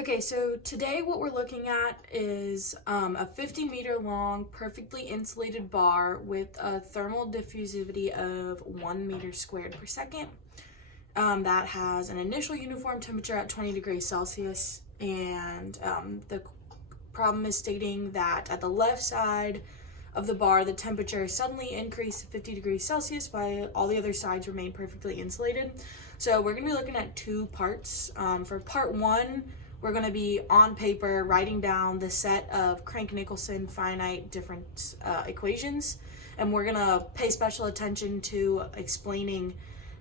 Okay, so today what we're looking at is a 50-meter long, perfectly insulated bar with a thermal diffusivity of 1 meter squared per second. That has an initial uniform temperature at 20 degrees Celsius, and the problem is stating that at the left side of the bar, the temperature suddenly increased to 50 degrees Celsius while all the other sides remain perfectly insulated. So we're going to be looking at two parts. For part one, we're going to be on paper writing down the set of Crank-Nicolson finite difference equations, and we're going to pay special attention to explaining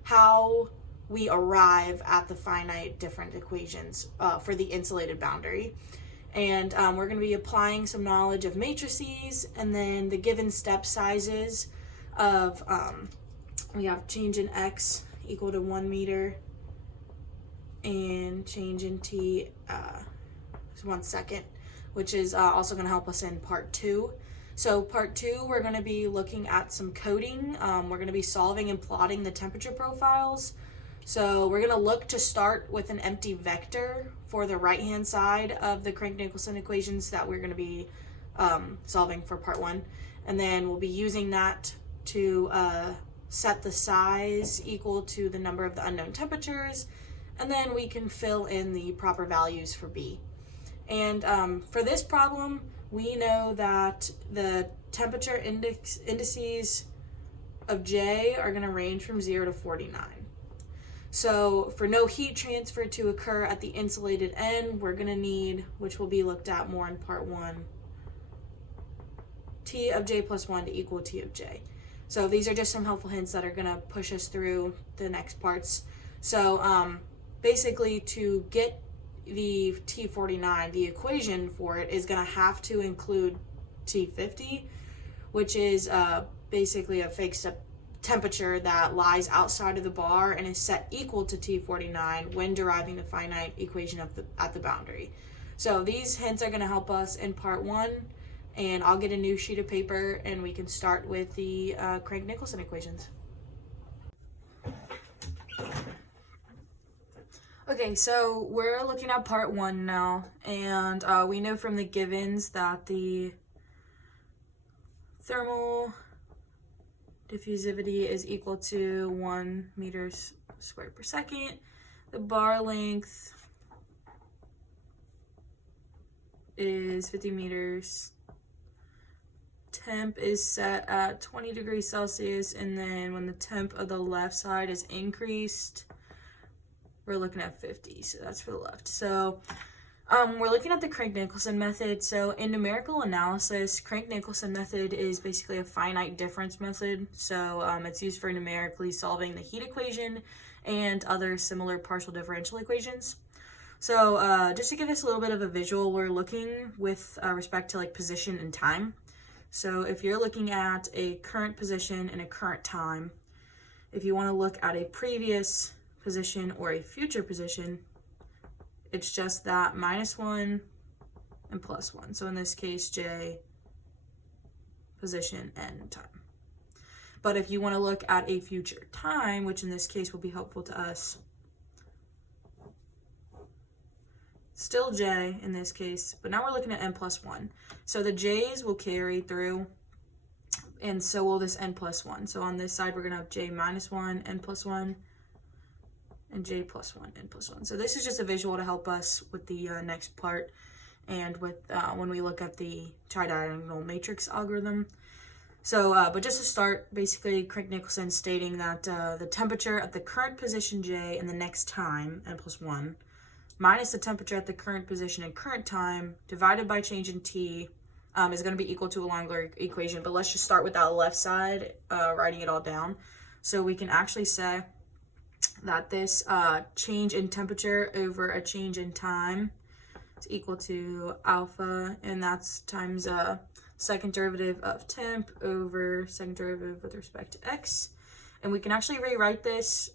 how we arrive at the finite different equations for the insulated boundary. And we're going to be applying some knowledge of matrices and then the given step sizes of, we have change in x equal to 1 meter and change in t is 1 second, which is also going to help us in part two. So part two, we're going to be looking at some coding. We're going to be solving and plotting the temperature profiles. So we're going to look to start with an empty vector for the right-hand side of the Crank-Nicolson equations that we're going to be solving for part one. And then we'll be using that to set the size equal to the number of the unknown temperatures. And then we can fill in the proper values for B. And for this problem, we know that the temperature indices of J are going to range from 0 to 49. So for no heat transfer to occur at the insulated end, we're going to need, which will be looked at more in part one, T of J plus 1 to equal T of J. So these are just some helpful hints that are going to push us through the next parts. So basically, to get the T49, the equation for it is going to have to include T50, which is basically a fixed temperature that lies outside of the bar and is set equal to T49 when deriving the finite equation at the boundary. So these hints are going to help us in part one, and I'll get a new sheet of paper and we can start with the Crank-Nicolson equations. Okay, so we're looking at part one now, and we know from the givens that the thermal diffusivity is equal to 1 meter squared per second. The bar length is 50 meters. Temp is set at 20 degrees Celsius, and then when the temp of the left side is increased, we're looking at 50, so that's for the left. So we're looking at the Crank-Nicolson method. So in numerical analysis, Crank-Nicolson method is basically a finite difference method. So it's used for numerically solving the heat equation and other similar partial differential equations. So just to give us a little bit of a visual, we're looking with respect to like position and time. So if you're looking at a current position and a current time, if you want to look at a previous position or a future position, it's just that -1 and +1. So in this case, J, position, and time. But if you want to look at a future time, which in this case will be helpful to us, still J in this case, but now we're looking at n+1. So the J's will carry through, and so will this n+1. So on this side, we're going to have J -1, n+1, and J +1, n+1. So this is just a visual to help us with the next part and with when we look at the tridiagonal matrix algorithm. So, but just to start, basically Crank-Nicolson stating that the temperature at the current position J and the next time, n+1, minus the temperature at the current position and current time divided by change in T is going to be equal to a longer equation. But let's just start with that left side, writing it all down. So we can actually say that this change in temperature over a change in time is equal to alpha, and that's times second derivative of temp over second derivative with respect to x. And we can actually rewrite this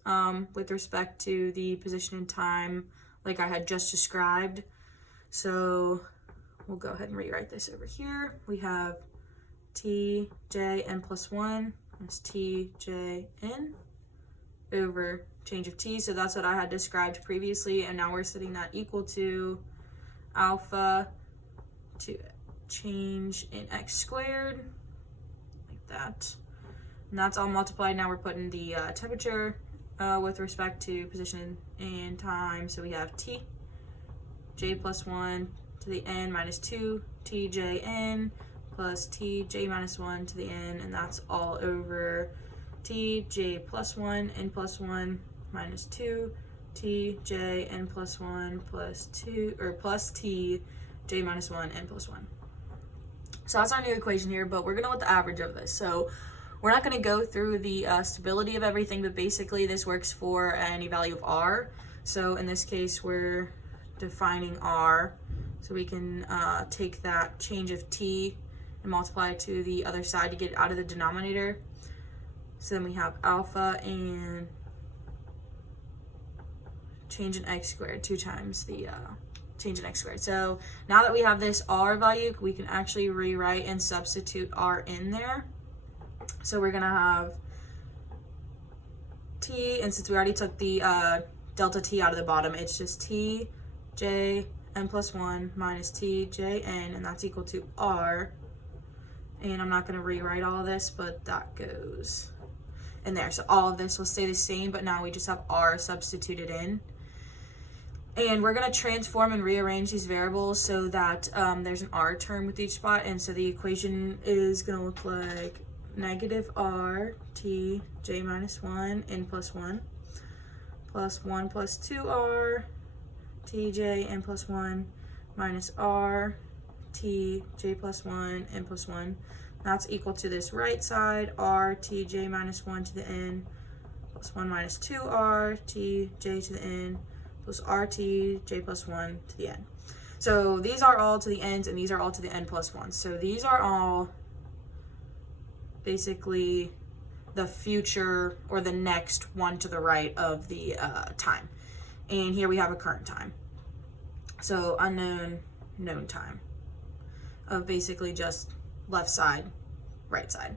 with respect to the position and time like I had just described. So we'll go ahead and rewrite this over here. We have T, J, n+1 is T, J, n over change of T. So that's what I had described previously, and now we're setting that equal to alpha to change in x squared, like that. And that's all multiplied. Now we're putting the temperature with respect to position and time. So we have t, j plus 1 to the n minus 2, tjn plus tj minus 1 to the n, and that's all over tj plus 1, n plus 1 minus 2, tj n plus 1 plus 2, or plus t j minus 1 n plus 1. So that's our new equation here, but we're going to want the average of this. So we're not going to go through the stability of everything, but basically this works for any value of r. So in this case, we're defining r. So we can take that change of t and multiply it to the other side to get it out of the denominator. So then we have alpha and change in x squared, 2 times the change in x squared. So now that we have this r value, we can actually rewrite and substitute r in there. So we're gonna have t, and since we already took the delta t out of the bottom, it's just t j n plus 1 minus t j n, and that's equal to r. And I'm not gonna rewrite all of this, but that goes in there. So all of this will stay the same, but now we just have r substituted in. And we're going to transform and rearrange these variables so that there's an r term with each spot. And so the equation is going to look like negative r t j minus 1 n plus 1 plus 1 plus 2r t j n plus 1 minus r t j plus 1 n plus 1. That's equal to this right side, r t j minus 1 to the n plus 1 minus 2r t j to the n plus rt j plus 1 to the n. So these are all to the n's, and these are all to the n plus 1. So these are all basically the future or the next one to the right of the time. And here we have a current time. So unknown, known time of basically just left side, right side.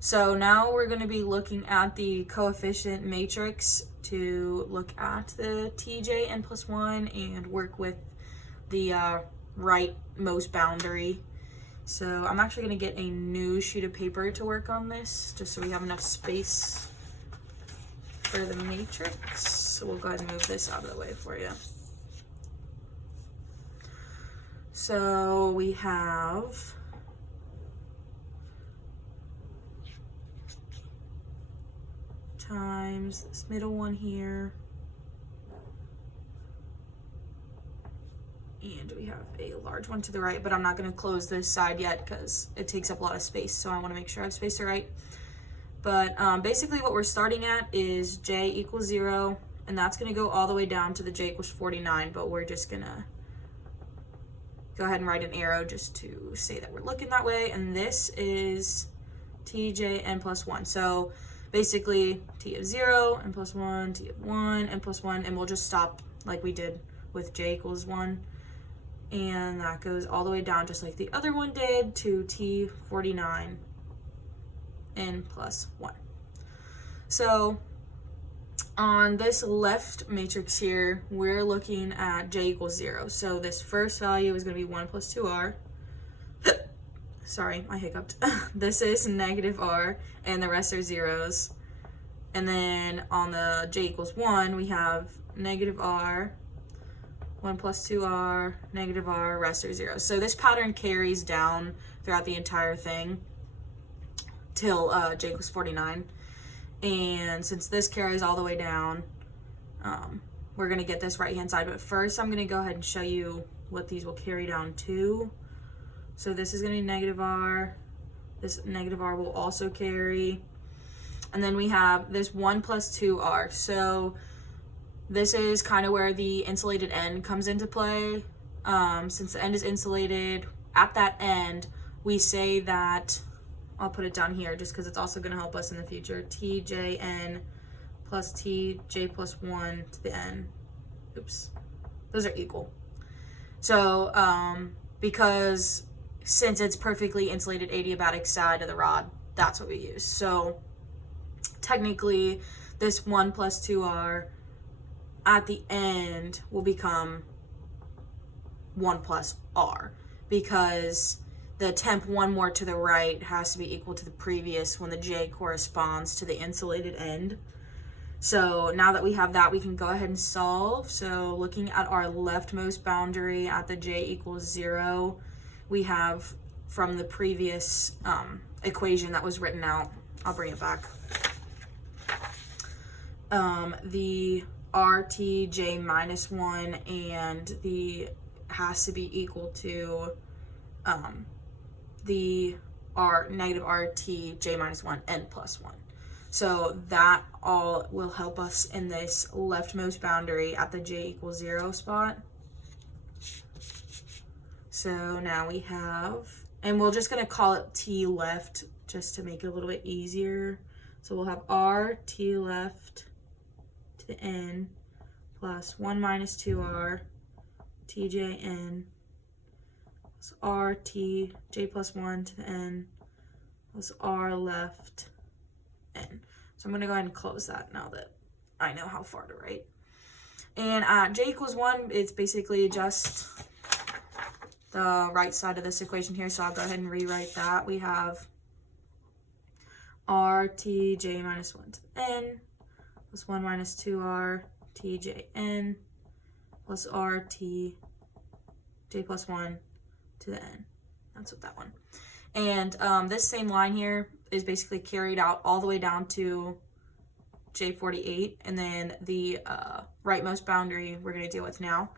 So now we're going to be looking at the coefficient matrix to look at the tj n plus 1 and work with the rightmost boundary. So I'm actually going to get a new sheet of paper to work on this, just so we have enough space for the matrix. So we'll go ahead and move this out of the way for you. So we have times this middle one here, and we have a large one to the right, but I'm not going to close this side yet because it takes up a lot of space, so I want to make sure I have space to write. But basically what we're starting at is j equals 0, and that's going to go all the way down to the j equals 49, but we're just going to go ahead and write an arrow just to say that we're looking that way. And this is tj n plus 1. So basically t of 0, n plus 1, t of 1, n plus 1, and we'll just stop like we did with j equals 1. And that goes all the way down just like the other one did to t49, n plus 1. So on this left matrix here, we're looking at j equals 0. So this first value is going to be 1 plus 2r. Sorry, I hiccuped. This is negative r, and the rest are zeros. And then on the j equals 1, we have negative r, 1 plus 2r, negative r, rest are zeros. So this pattern carries down throughout the entire thing till j equals 49. And since this carries all the way down, we're going to get this right-hand side. But first, I'm going to go ahead and show you what these will carry down to. So this is going to be negative r. This negative r will also carry. And then we have this 1 plus 2r. So this is kind of where the insulated end comes into play. Since the end is insulated, at that end, we say that, I'll put it down here just because it's also going to help us in the future, tjn plus tj plus 1 to the n. Oops. Those are equal. So, because since it's perfectly insulated adiabatic side of the rod, that's what we use. So, technically, this 1 plus 2r at the end will become 1 plus r, because the temp 1 more to the right has to be equal to the previous when the j corresponds to the insulated end. So now that we have that, we can go ahead and solve. So looking at our leftmost boundary at the j equals 0, we have from the previous equation that was written out, I'll bring it back, the RTJ minus 1 and the has to be equal to the negative RTJ minus 1 n plus 1. So that all will help us in this leftmost boundary at the j equals 0 spot. So now we have, and we're just going to call it t left just to make it a little bit easier. So we'll have r t left to the n plus 1 minus 2r tjn plus r t j plus 1 to the n plus r left n. So I'm going to go ahead and close that now that I know how far to write. And at j equals 1, it's basically just the right side of this equation here. So I'll go ahead and rewrite that. We have RTJ minus 1 to the n plus 1 minus 2R TJN plus RT J plus 1 to the n. That's what that one. And this same line here is basically carried out all the way down to J48, and then the rightmost boundary we're going to deal with now.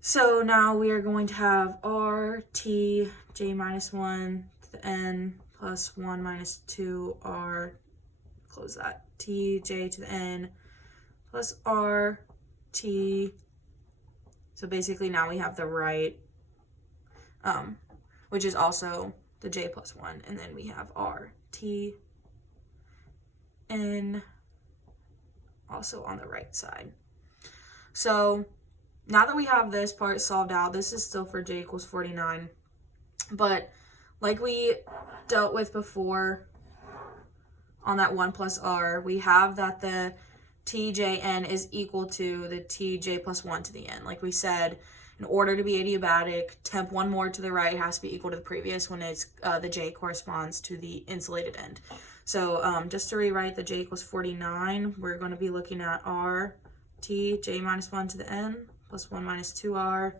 So now we are going to have RT J minus 1 to the n plus 1 minus 2R, close that, TJ to the n plus RT. So basically now we have the right, which is also the j plus 1, and then we have RT n also on the right side. So now that we have this part solved out, this is still for j equals 49, but like we dealt with before on that 1 plus r, we have that the tjn is equal to the tj plus 1 to the n. Like we said, in order to be adiabatic, temp 1 more to the right has to be equal to the previous when it's the j corresponds to the insulated end. So just to rewrite the j equals 49, we're going to be looking at r t j minus 1 to the n plus 1 minus 2r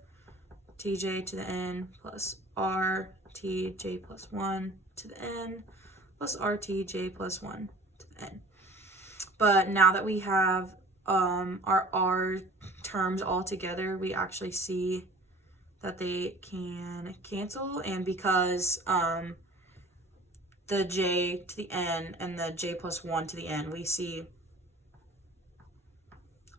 tj to the n plus r t j plus 1 to the n plus rtj plus 1 to the n. But now that we have our r terms all together, we actually see that they can cancel, and because the j to the n and the j plus 1 to the n, we see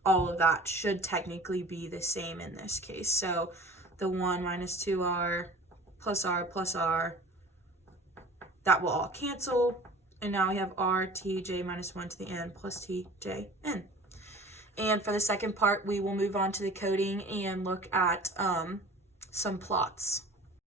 all of that should technically be the same in this case. So the 1 minus 2r plus r, that will all cancel. And now we have r tj minus 1 to the n plus tjn. And for the second part, we will move on to the coding and look at some plots.